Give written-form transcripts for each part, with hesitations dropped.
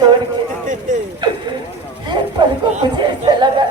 छोड़ के पल को मुझे ऐसा लगा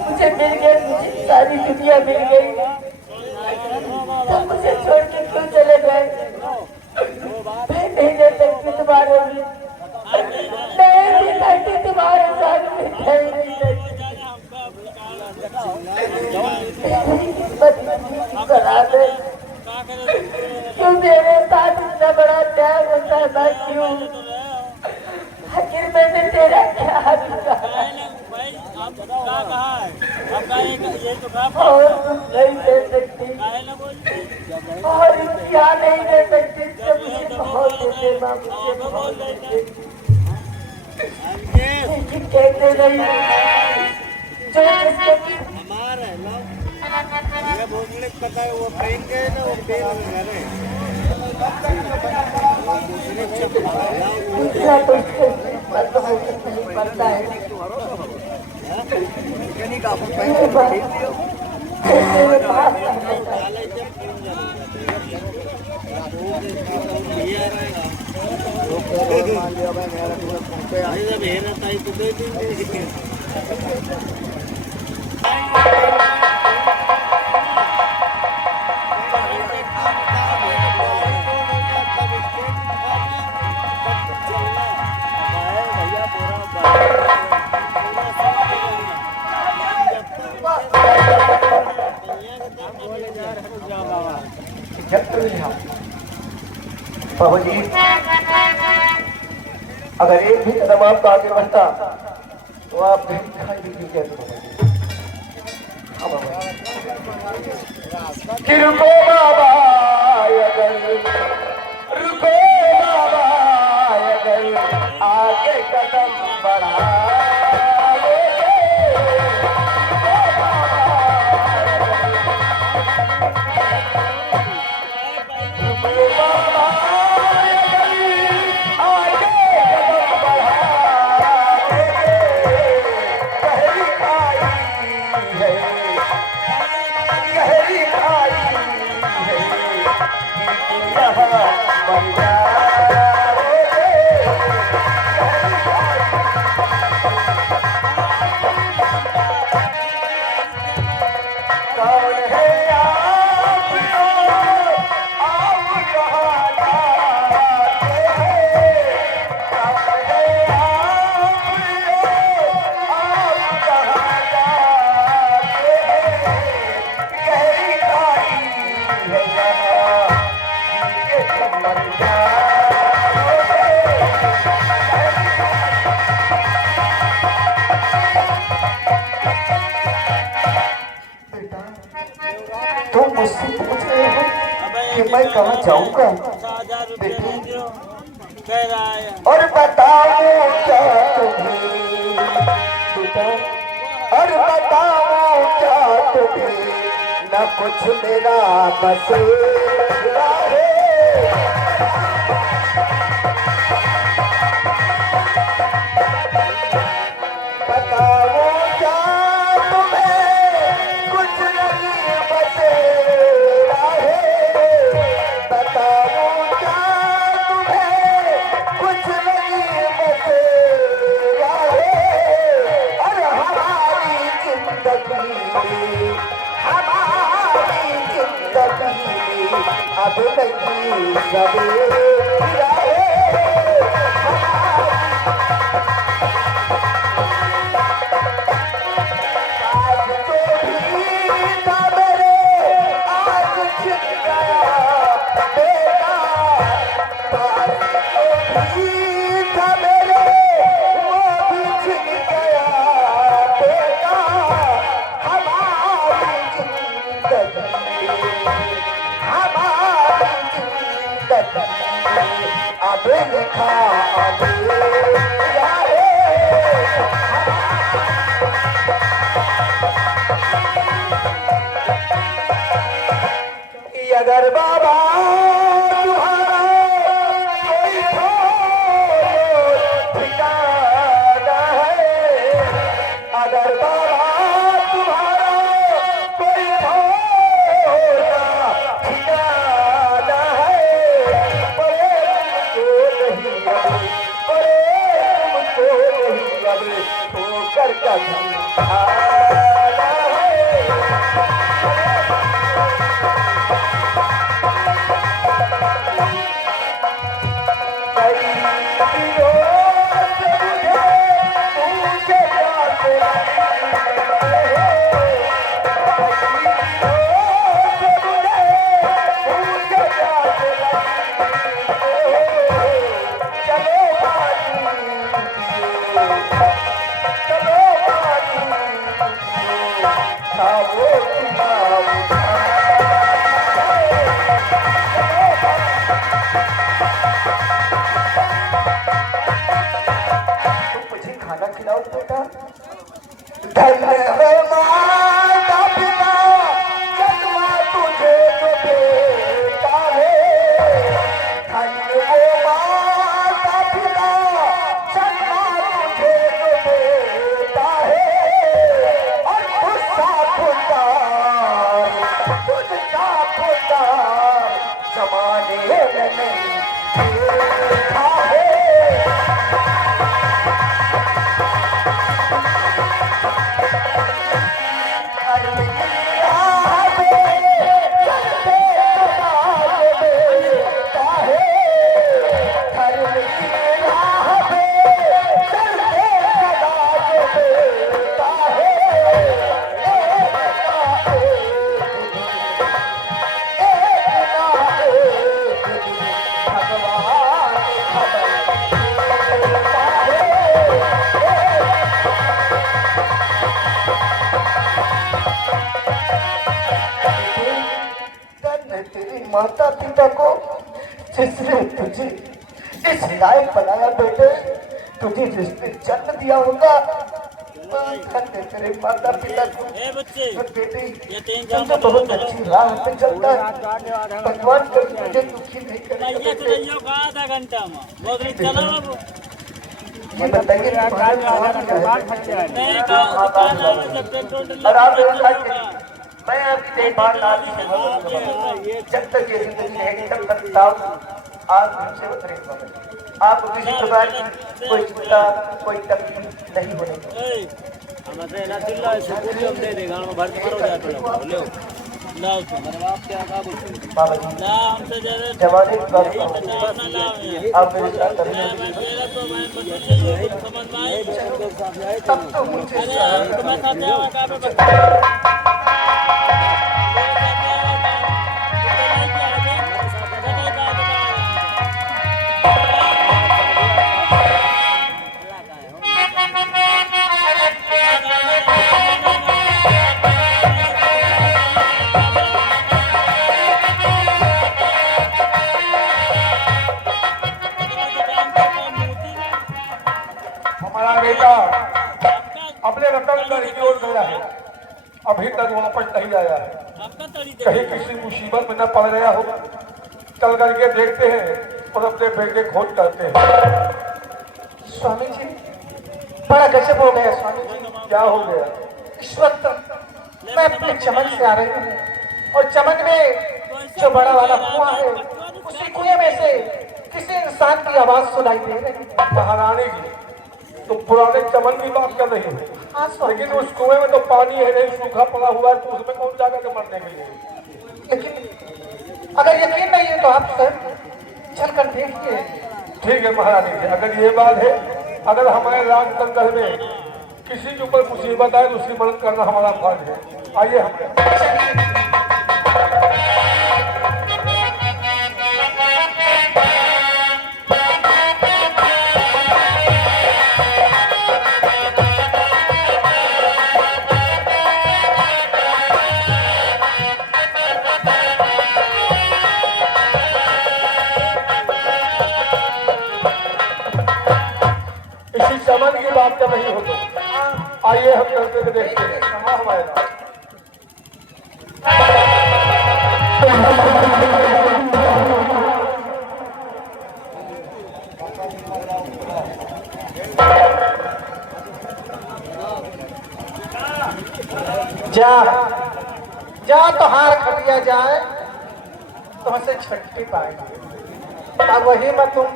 मुझे मिल गया, मुझे सारी दुनिया मिल गई, तब मुझे छोड़ के क्यों चले गए? मैं नहीं रह सकती तुम्हारे लिए, नहीं सकती तुम्हारे साथ में, नहीं सकती। बना दे क्यों मेरे साथ इतना बड़ा त्याग होता है, मैं क्यों? आखिर मैंने तेरा क्या किया? और तुम नहीं दे सकती और क्या नहीं दे सकती, तो मुझे बहुत देते माँ, मुझे बहुत देते, लेकिन कहते नहीं जो हमारा ये बोलने पता है, वो पेन के ना, वो पेन घरे दूसरा तो नहीं पड़ता है। बाबू जी, अगर एक भी कदम आपका आगे बढ़ता तो आप दिखाई भी कैसे रुको बाबा, अगर रुको बाबा, अगर आगे कदम बढ़ा तो मुझसे पूछ रहे हो कि मैं कहाँ जाऊंगा? और बताओ क्या तुम्हें बेटा, और बताओ क्या तुम्हें, न कुछ मेरा बसेरा है। बताओ क्या तुम्हें, कुछ नहीं बसेरा है। बताओ क्या तुम्हें, कुछ नहीं बसेरा है। और हमारी जिंदगी में, हमारी जिंदगी में अब नहीं सवेरा है। अब लिखा अगर बाबा तुम्हारा कोई ठिकाना है, अगर बाबा तुम्हारा कोई ठिकाना है, तुम मुझे खाना खिलाओ बेटा। धन्य है माता पिता, जन्मा तुझे जो बेटा है। धन्य है माता पिता, जन्मा तुझे जो बेटा है। और तुझसा पुकार जमाने में नहीं देखा है। तेरी माता पिता को जिसने तुझे इस लायक बनाया बेटे, तुझे जिसने जन्म दिया होगा, तेरे माता पिता को। बेटे तुम तो बहुत अच्छी राह पे चलता है, भगवान कभी तुझे दुखी नहीं करेगा। आधा घंटा में बहुत चला बाबू। ये बताइए तुम्हारे नाम क्या है? नहीं का पेट्रोल और आप मेरे साथ चलिए। मैं आपकी देखभाल आपकी जब तक ये जिंदगी रहेगी तब तक साहब आप हमसे उतरेगा। आप किसी प्रकार की कोई चिंता कोई तकलीफ नहीं होने। हमसे ना चिल्ला सुकून हम दे देगा हम भर के मरो जाता है। लो लाओ तुम्हारे बाप क्या का बोल बाबा जी ना हमसे ज्यादा जमाने की बात ना लाओ। आप मेरे साथ मैं तेरा तो मैं बच्चे समझ में आई। तब तो मुझे तुम्हारे साथ जाओ का पे बता हमारा बेटा अपने रतन गढ़ की ओर गया है, अभी तक वापस नहीं आया है। कहीं किसी मुसीबत में न पड़ गया हो। चल करके देखते हैं और अपने बेटे खोज करते हैं। स्वामी जी बड़ा गजब हो गया स्वामी जी। क्या हो गया? इस वक्त मैं अपने चमन से आ रही हूँ और चमन में जो बड़ा वाला कुआं है, उसी कुएं में से किसी इंसान की आवाज सुनाई दे रही है। महारानी जी तुम पुराने चमन की बात कर रही हो, हाँ स्वामी, लेकिन उस कुएं में तो पानी है नहीं, सूखा पड़ा हुआ है, तो उसमें कौन जाकर के मरने के लिए? लेकिन अगर यकीन नहीं है तो आप सर चल कर देखिए। ठीक है महारानी जी, अगर ये बात है, अगर हमारे राजतंत्र में किसी के ऊपर मुसीबत आए तो उसकी मदद करना हमारा फर्ज है। आइए हम इसी चमन की बात कर रही हो तो आइए हम करते हुए देखते हैं कहाँ हमारे नाम। जा जा तो हार खटिया जाए तो हमसे छट्टी पाएगा। अब वही में तुम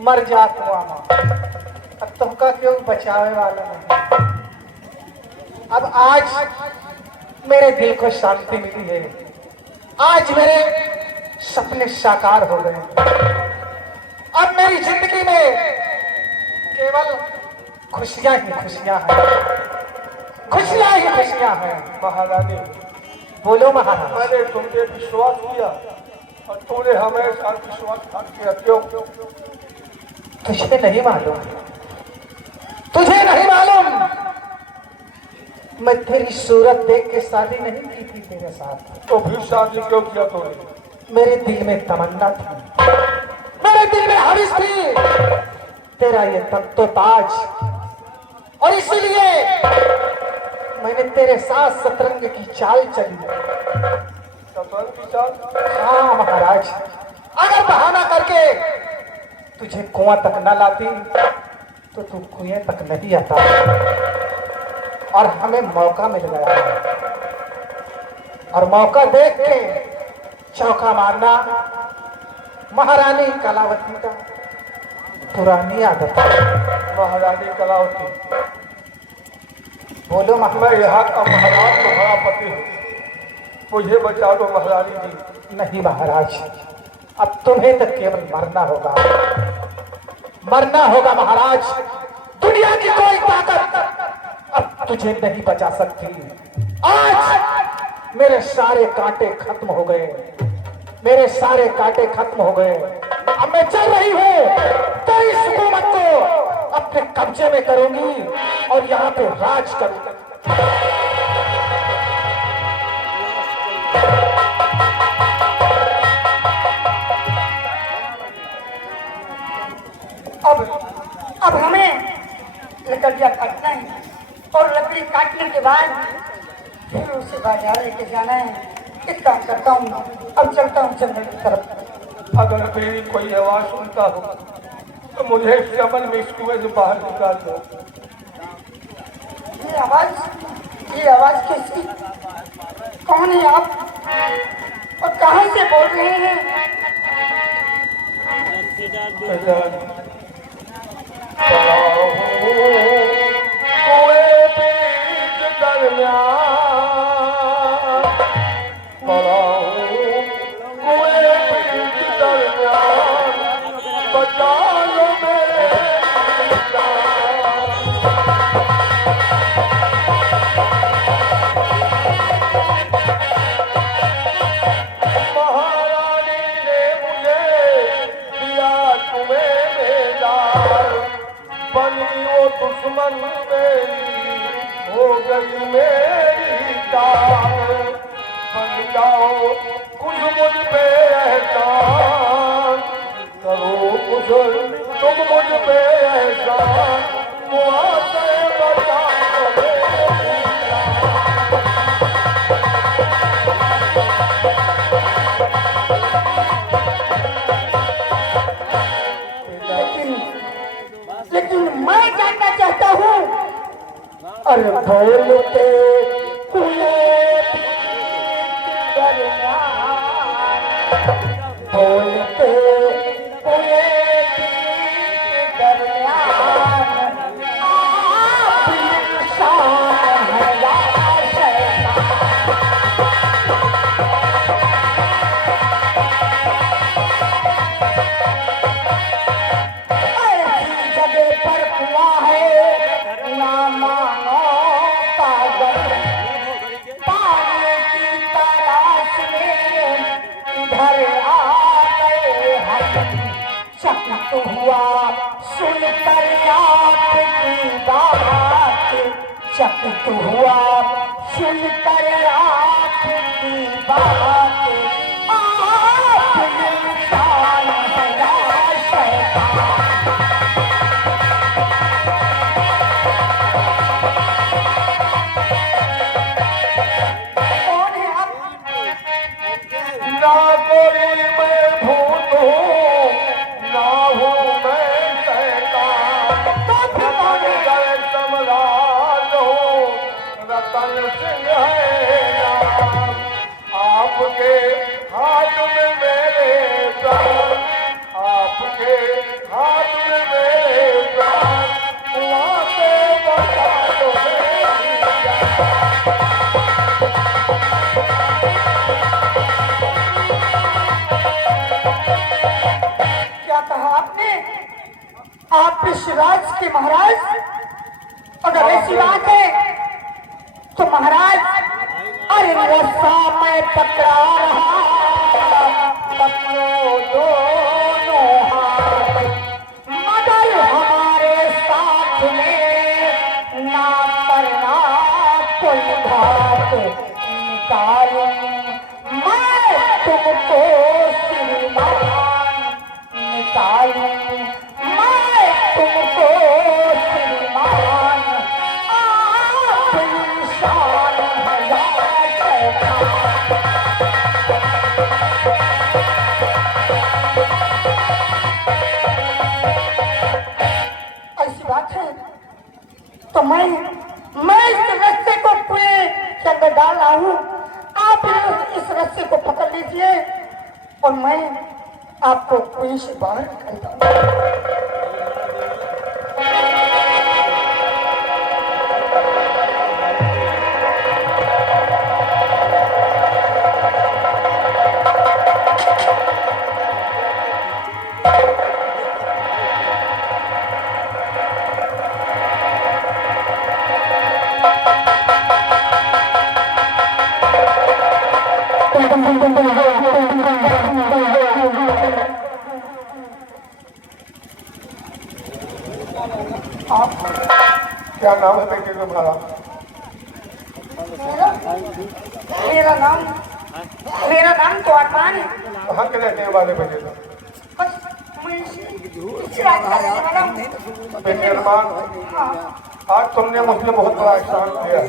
मर जा कुआं, अब तुमका क्यों बचावे वाला नहीं। अब आज मेरे दिल को शांति मिली है, आज मेरे सपने साकार हो गए। अब मेरी जिंदगी में केवल खुशियां ही खुशियां हैं, खुशियां ही खुशियां हैं। महारानी बोलो महाराज। मैंने तुम पे विश्वास किया और तूने हमें साथ विश्वासघात किया, क्यों? तुझे नहीं मालूम, तुझे नहीं मालूम, मैं तेरी सूरत देख के शादी नहीं की थी तेरे साथ। तो फिर शादी क्यों किया तूने? मेरे दिल में तमन्ना थी, मेरे दिल में हविस थी तेरा ये तख्तो ताज, और इसीलिए मैंने तेरे साथ शतरंज की चाल चली। शतरंज की चाल? हाँ महाराज, अगर बहाना करके तुझे कुआं तक न लाती तो तू कुएं तक नहीं आता, और हमें मौका मिल गया, और मौका देख के चौका मारना महारानी कलावती का पुरानी आदत है। महारानी कलावती, बोलो मैं यहाँ का महाराज तुम्हारा पति हूँ, मुझे बचा दो महारानी जी। नहीं महाराज, अब तुम्हें तो केवल मरना होगा, मरना होगा महाराज। दुनिया की कोई ताकत अब तुझे नहीं बचा सकती। आज मेरे सारे कांटे खत्म हो गए, मेरे सारे कांटे खत्म हो गए। अब मैं चल रही हूँ, तो इस हुकूमत को अपने कब्जे में करूंगी और यहाँ पे राज करूंगी। अब हमें लकड़ियाँ काटना है, और लकड़ी काटने के बाद फिर उसे बाजार लेके जाना है। एक काम करता हूँ, अब चलता हूँ जंगल की तरफ। अगर मेरी कोई आवाज सुनता हो तो मुझे चमन में इस कुएं से बाहर निकाल दो। ये आवाज कैसी? कौन है आप और कहाँ से बोल रहे हैं? कुएं बीच दरमियान, कुएं बीच दरमियान, बचा लो मेरे महारानी ने मुझे दिया तुम्हें बेदार, बनी वो दुश्मन मेरी हो गई मेरी तार। बन जाओ कुछ मुझ पे एहसान, करो कुछ तुम मुझ पे एहसान, मुआवजे बता दो। लेकिन मैं जानना चाहता हूँ, अरे बोलते कुएं दरमियान, बोलते कुएं दरमियान, आप इंसान है या शैतान? ऐसी जगह पर कुआं है, ना मानो पागल, पानी की तलाश में इधर आ गए हम। चकित हुआ सुनकर आपकी बात, चकित हुआ सुनकर आपकी बात, आप इंसान है या शैतान? कौन है आप? ना कोई मैं भूत हूँ, ना हूँ मैं शैतान, रतन सम्राट हूँ, रतन सिंह है नाम। आपके हाथ में मेरे प्राण, आपके हाथ में मेरे प्राण, वहाँ से बता दो मेरी जान। क्या कहा आपने? आप इस राज के महाराज? अगर ऐसी बात है तो महाराज, अरे रस्सा मैं पकड़ा रहा, पकड़ो दोनों हाथ, मगर हमारे साथ में ना करना कोई घात, निकालूं मैं तुमको और मैं आपको कुएं से बाहर निकालता क्या नाम है बेटे तुम्हारा? मेरा नाम तो अरमान है। कहाँ के रहने वाले बेटे तुम? बस मैं इसी रात का रहने वाला हूँ। बेटे अरमान, आज तुमने मुझे बहुत बड़ा एहसान किया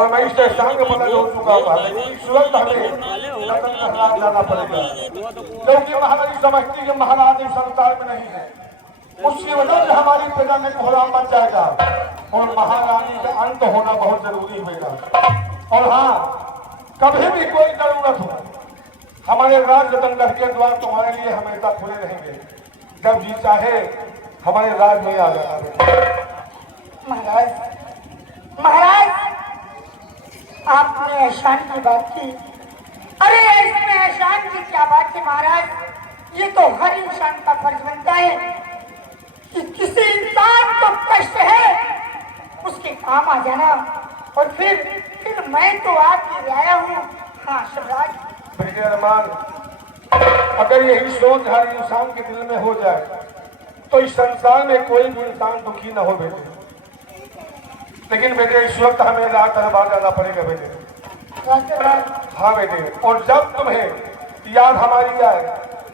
और मैं इस एहसान का पता हो चुका हूँ। इस वक्त हमें जाना पड़ेगा क्योंकि महारानी समझती कि महारानी संसार में नहीं है। उसकी वजह से हमारी प्रजा में कोहराम मच जाएगा और महारानी का अंत होना बहुत जरूरी होगा। और हाँ, कभी भी कोई जरूरत हो, हमारे राज रतनगढ़ के द्वार तुम्हारे लिए हमेशा खुले रहेंगे। जब जी चाहे हमारे राज में आ जाना। महाराज, आपने एहसान की बात की। अरे इसमें एहसान की क्या बात है महाराज? ये तो हर इंसान का फर्ज बनता है कि किसी इंसान को कष्ट है उसके काम आ जाना। और फिर मैं तो आपकी लाया हूँ। हाँ शिवराज। बेटे अरमान, अगर यही सोच हर इंसान के दिल में हो जाए तो इस संसार में कोई भी इंसान दुखी न हो बेटे। लेकिन बेटे इस वक्त हमें रात दरबार जाना पड़ेगा बेटे। हाँ बेटे, और जब तुम्हें याद हमारी आए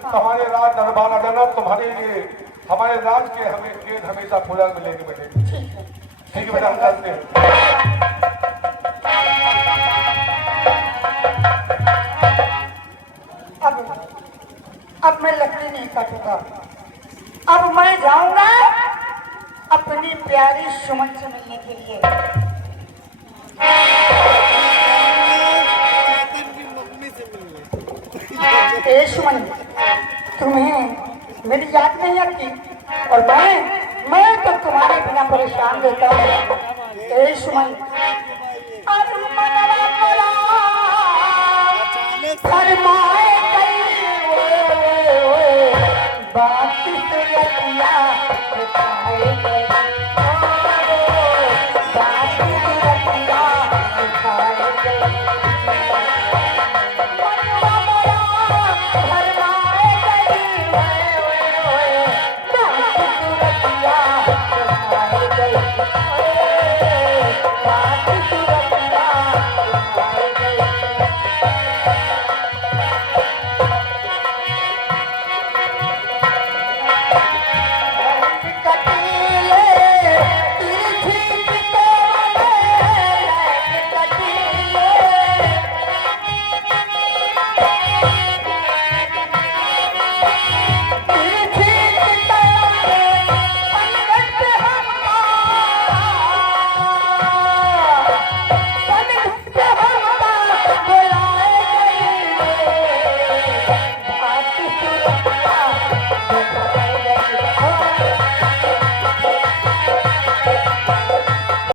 तो हमारे रात दरबार आ जाना। तुम्हारे लिए हमारे राज के हमें गेट हमेशा खुला मिलेंगे बेटे। ठीक है बेटा, हम चलते हैं। अब मैं लकड़ी नहीं काटूंगा। अब मैं जाऊंगा अपनी प्यारी सुमन से मिलने के लिए। ए सुमन, तुम्हें मेरी याद नहीं आती? और मैं तो तुम्हारे बिना परेशान रहता हूँ। ए सुमन, फरमाए